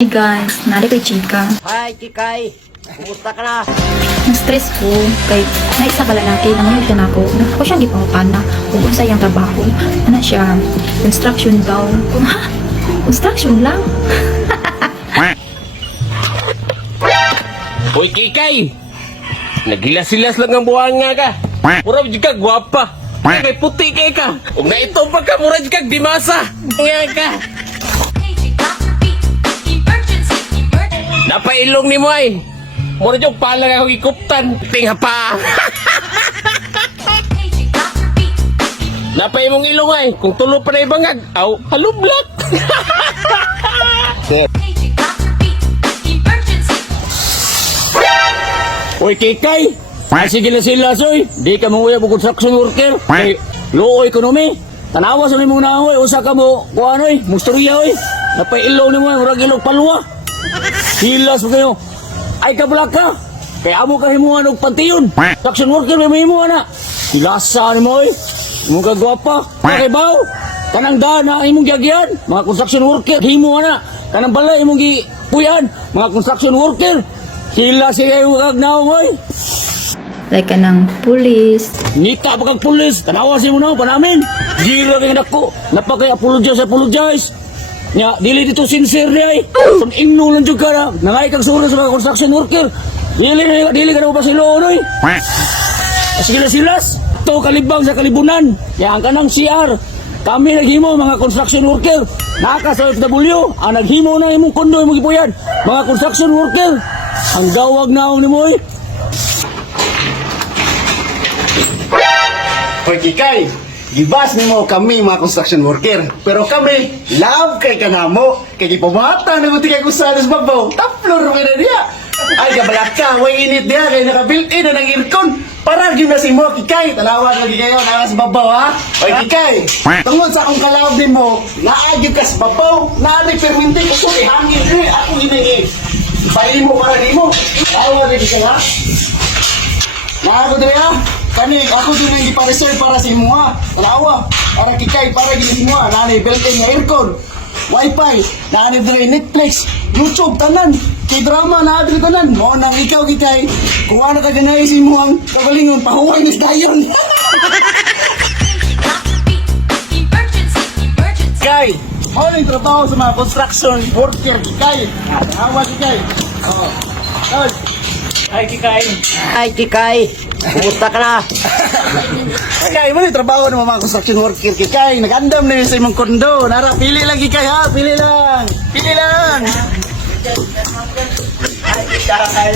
Hey guys, nari kay Chika. Hi, Kikay. Kumusta ka na? Na-stress ko kay na isa ka lalaki na ngayon siya ako. Ako siyang gipangutan na kung sa iyang trabaho. Ano siya? Construction daw. Ha? Construction lang? Hoy, Kikay! Nagilas-silas lang ang buwan nga ka. Mura ka, gwapa. Kay puti kay ka. Kung na ito pa ka, mura ka, dimasa. Nga ka. Napailong ni mo ay. Mura yung palang ako ikuptan. Tingha pa. Napay mong ilong ay. Kung tulo pa na ibangag, aw, halublat. Uy, Kikay! Sige na sila, soy. Di ka mong uyab o construction worker. Kay loo ekonomi. Tanawa sa mong nahoy. Usa ka mo, kung ano eh, musturya oy. Napay ilaw ni mo, murag ilog palwa. Hilas mo kayo. Ay kablak ka. Kaya amo ka himuhan og pantiyon. Construction worker may himuhan na. Hilasa ni mo oy. Imo ka gwapa. Kay baw. Kanang daan na imong gyagyan. Mga construction worker himuhan na. Kanang balay imong gipuyan. Mga construction worker. Hilas kayo kag naong oy. Like ka ng pulis. Nita pa kang pulis, tanawa siya mo na pa namin. Gira kay nako, napakay apologize. Nya, dili dito sincere niya eh. Kung ingno lang dyan ka na, nangay kang sura sa mga construction worker. Dili ka na pa sila onoy. Sige na silas, ito kalibang sa kalibunan. Kaya ang kanang CR, kami naghimo mga construction worker. Naka sa FW, ang naghimo na imong kondo imong gipuyan. Mga construction worker, ang gawag naong ni mo eh. Hoy Kikay, gibas ni mo kami mga construction worker. Pero kami, love kay kanamo. Kay gipamata na mo kay kusanos babaw. Top floor mo na niya. Ay, kabalak ka, way init niya. Kaya naka-built-in na ng aircon. Para gimnasin mo, Kikay. Talawag lagi kayo, naka sa babaw ha. Hoy Kikay, tungod sa akong kalawag din mo, naagyo ka sa babaw. Na-refermente ko so, hangin ko ako ginigin. Pahili mo para di mo. Talawag lagi ka ha. Naago din ha. Kani, ako din ang ipareserve para sa imo ha. Talawa, para Kikay, para gini mo ha. Nani, built-in na aircon, Wi-Fi, nani dre Netflix, YouTube, tanan, K-drama, nani tanan. Mo nang ikaw Kikay, kung ano ka ganay sa imo ang kagalingon, pahuway ni dayon. Kikay, mo nang trabaho sa mga construction worker Kikay. Talawa Kikay. Oh. Ay, Kikay. Hi, Kikay. Kumusta ka na? Kikay, mo na trabaho ng mga construction worker Kikay. Nag-andam na yun sa imong kondo. Nara, pili lang Kikay ha, pili lang. Pili lang. Ay, Kikay.